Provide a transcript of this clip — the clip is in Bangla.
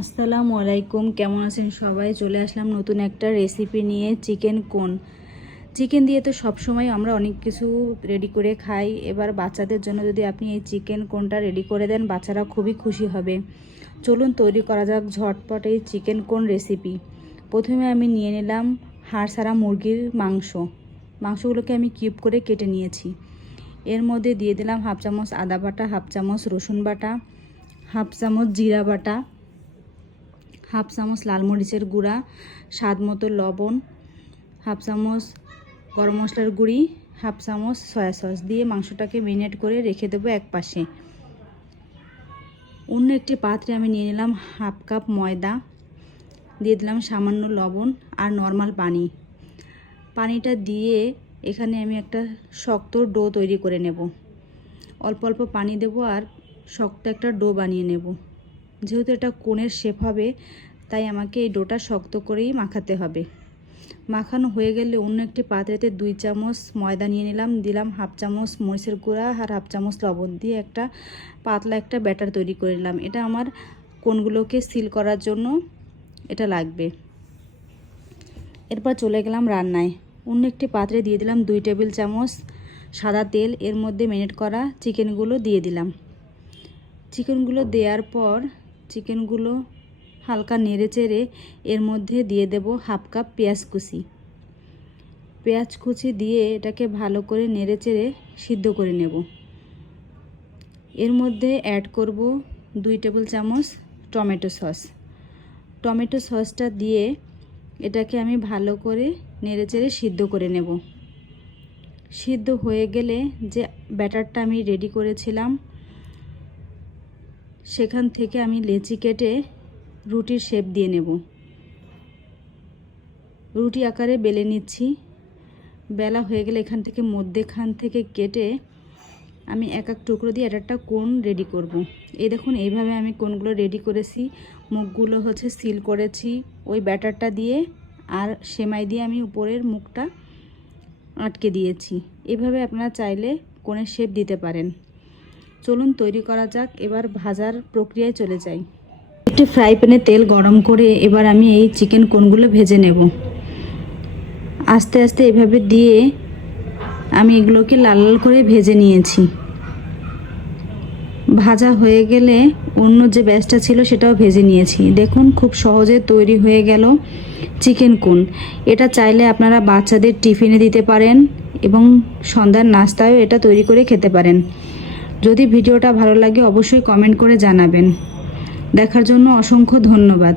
আসসালামু আলাইকুম, কেমন আছেন সবাই? চলে আসলাম নতুন একটা রেসিপি নিয়ে, চিকেন কোন। চিকেন দিয়ে তো সবসময় আমরা অনেক কিছু রেডি করে খাই। এবার বাচ্চাদের জন্য যদি আপনি এই চিকেন কোনটা রেডি করে দেন, বাচ্চারা খুবই খুশি হবে। চলুন তৈরি করা যাক ঝটপট এই চিকেন কোন রেসিপি। প্রথমে আমি নিয়ে নিলাম হাড় ছাড়া মুরগির মাংসগুলোকে আমি কিউব করে কেটে নিয়েছি। এর মধ্যে দিয়ে দিলাম হাফ চামচ আদা বাটা, হাফ চামচ রসুন বাটা, হাফ চামচ জিরা বাটা, হাফ চামচ লাল মরিচের গুঁড়া, স্বাদ মতো লবণ, হাফ চামচ গরম মশলার গুঁড়ি, হাফ চামচ সয়া সস দিয়ে মাংসটাকে ম্যারিনেট করে রেখে দেবো এক পাশে। অন্য একটি পাত্রে আমি নিয়ে নিলাম হাফ কাপ ময়দা, দিয়ে দিলাম সামান্য লবণ আর নর্মাল পানি। পানিটা দিয়ে এখানে আমি একটা শক্ত ডো তৈরি করে নেব। অল্প অল্প পানি দেব আর শক্ত একটা ডো বানিয়ে নেব। যেহেতু এটা কোণের শেপ হবে, তাই আমাকে এই ডোটা শক্ত করেই মাখাতে হবে। মাখানো হয়ে গেলে অন্য একটি পাত্রেতে 2 চামচ ময়দা নিয়ে নিলাম, দিলাম হাফ চামচ মরিচের গুঁড়া আর হাফ চামচ লবণ দিয়ে একটা পাতলা একটা ব্যাটার তৈরি করে নিলাম। এটা আমার কোণগুলোকে সিল করার জন্য এটা লাগবে। এরপর চলে গেলাম রান্নায়। অন্য একটি পাত্রে দিয়ে দিলাম 2 টেবিল চামচ সাদা তেল। এর মধ্যে ম্যারিনেট করা চিকেনগুলো দিয়ে দিলাম। চিকেনগুলো দেওয়ার পর চিকেনগুলো হালকা নেড়ে চেড়ে এর মধ্যে দিয়ে দেব হাফ কাপ পেঁয়াজ কুচি দিয়ে এটাকে ভালো করে নেড়ে চেড়ে সিদ্ধ করে নেব। এর মধ্যে অ্যাড করব 2 টেবিল চামচ টমেটো সসটা দিয়ে এটাকে আমি ভালো করে নেড়ে চেড়ে সিদ্ধ করে নেব। সিদ্ধ হয়ে গেলে যে ব্যাটারটা আমি রেডি করেছিলাম, সেখান থেকে আমি লেচি কেটে রুটির শেপ দিয়ে নেব। রুটি আকারে বেলে নিচ্ছি। বেলা হয়ে গেলে এখান থেকে মধ্যেখান থেকে কেটে আমি এক এক টুকরো দিয়ে একটা কোণ রেডি করব। এই দেখুন, এইভাবে আমি কোণগুলো রেডি করেছি। মুখগুলো সিল করেছি ওই ব্যাটারটা দিয়ে, আর সেমাই দিয়ে আমি উপরের মুখটা আটকে দিয়েছি। এভাবে আপনারা চাইলে কোণের শেপ দিতে পারেন। চলুন তৈরি করা যাক। এবার ভাজার প্রক্রিয়ায় চলে যাই। একটি ফ্রাই প্যানে তেল গরম করে এবার আমি এই চিকেন কোণগুলো ভেজে নেব। আস্তে আস্তে এভাবে দিয়ে আমি এগুলোকে লাল লাল করে ভেজে নিয়েছি। ভাজা হয়ে গেলে অন্য যে ব্যাচটা ছিল সেটাও ভেজে নিয়েছি। দেখুন, খুব সহজে তৈরি হয়ে গেল চিকেন কোণ। এটা চাইলে আপনারা বাচ্চাদের টিফিনে দিতে পারেন এবং সন্ধ্যার নাস্তায়ও এটা তৈরি করে খেতে পারেন। যদি ভিডিওটা ভালো লাগে অবশ্যই কমেন্ট করে জানাবেন। দেখার জন্য অসংখ্য ধন্যবাদ।